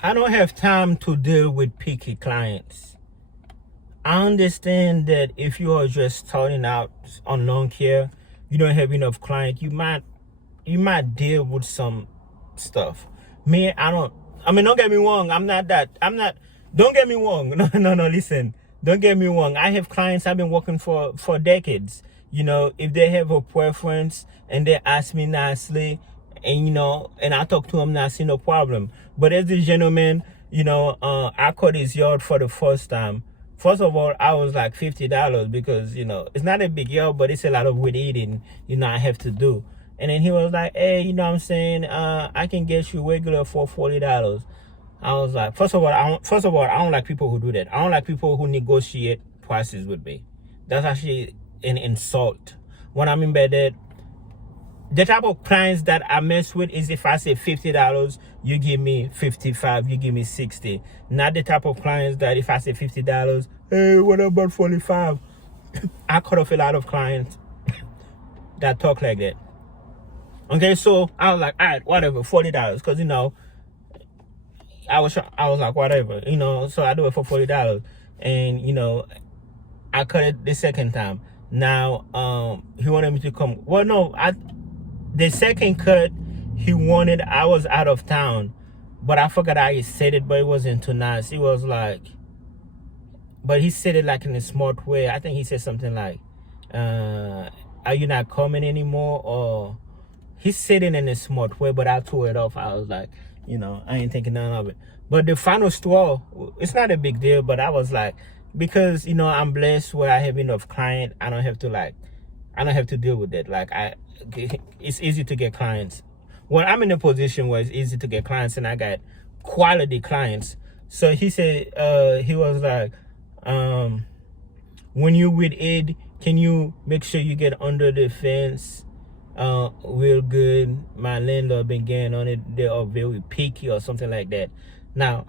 I don't have time to deal with picky clients. I understand that if you are just starting out on lawn care, you don't have enough client, you might deal with some stuff. Me, I don't. I mean, don't get me wrong. I'm not that. I'm not. Don't get me wrong. No, no, no. Listen. Don't get me wrong. I have clients I've been working for decades. If they have a preference and they ask me nicely, and I talk to them nicely, no problem. But as the gentleman, I cut his yard for the first time. First of all, I was like $50 because it's not a big yard, but it's a lot of weed eating. I have to do. And then he was like, hey, you know what I'm saying? I can get you regular for $40. I was like, first of all, I don't like people who do that. I don't like people who negotiate prices with me. That's actually an insult. What I mean by that, the type of clients that I mess with is if I say $50, you give me 55, you give me 60. Not the type of clients that if I say $50, hey, what about 45? I cut off a lot of clients that talk like that. Okay, so I was like, all right, whatever, $40, because I was like, whatever, so I do it for $40, and I cut it the second time. Now, he wanted me to come. Well, no, the second cut, I was out of town, but I forgot how he said it, but it wasn't too nice. It was like, but he said it like in a smart way. I think he said something like, are you not coming anymore? Or he said it in a smart way, but I tore it off. I was like, I ain't thinking none of it. But the final straw, it's not a big deal, but I was like, because, I'm blessed where I have enough client, I don't have to deal with it. Like, it's easy to get clients. Well, I'm in a position where it's easy to get clients, and I got quality clients. So he said, he was like, when you with Ed, can you make sure you get under the fence real good? My landlord been getting on it. They are very picky or something like that. Now,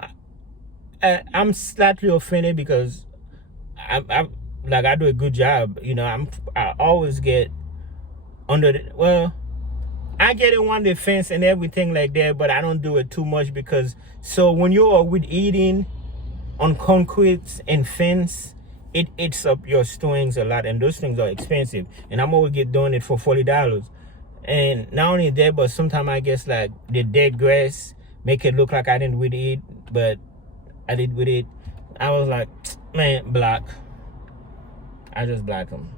I'm slightly offended because I do a good job. I always get under I get it on the fence and everything like that, but I don't do it too much because so when you are with eating on concrete and fence, it eats up your strings a lot, and those things are expensive. And I'm always doing it for $40. And not only that, but sometimes I guess like the dead grass make it look like I didn't with it, but I did with it. I was like, man, block. I just blocked him.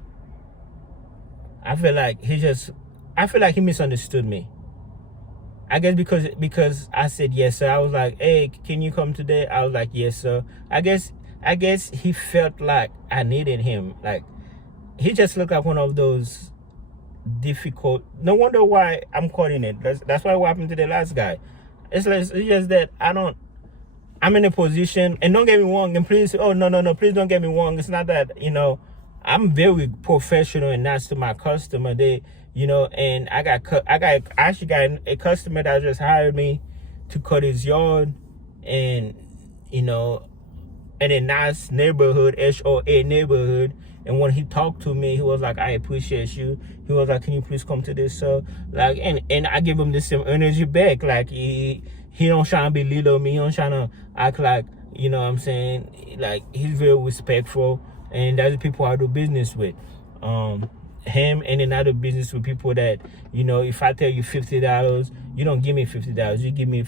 I feel like he misunderstood me. I guess because I said yes sir. I was like, hey, can you come today? I was like, yes sir. I guess he felt like I needed him. Like, he just looked like one of those difficult. No wonder why I'm calling it. That's what happened to the last guy. It's just that I'm in a position, and don't get me wrong, and please, no, please don't get me wrong. It's not that, I'm very professional and nice to my customer. And I actually got a customer that just hired me to cut his yard, and in a nice neighborhood, HOA neighborhood. And when he talked to me, he was like, I appreciate you. He was like, can you please come to this? So like, and I give him the same energy back. Like, he don't try to belittle me. He don't try to act like, what I'm saying? Like, he's very respectful, and that's the people I do business with. Him and another business with people that, if I tell you $50, you don't give me $50. You give me,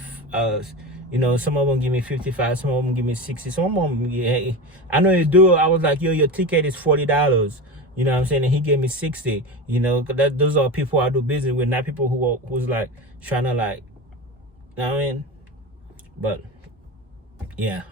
some of them give me 55, some of them give me 60, some of them, yeah, I know you do. I was like, yo, your ticket is $40. You know what I'm saying? And he gave me 60. Those are people I do business with, not people who's like trying to like, you know what I mean? But yeah.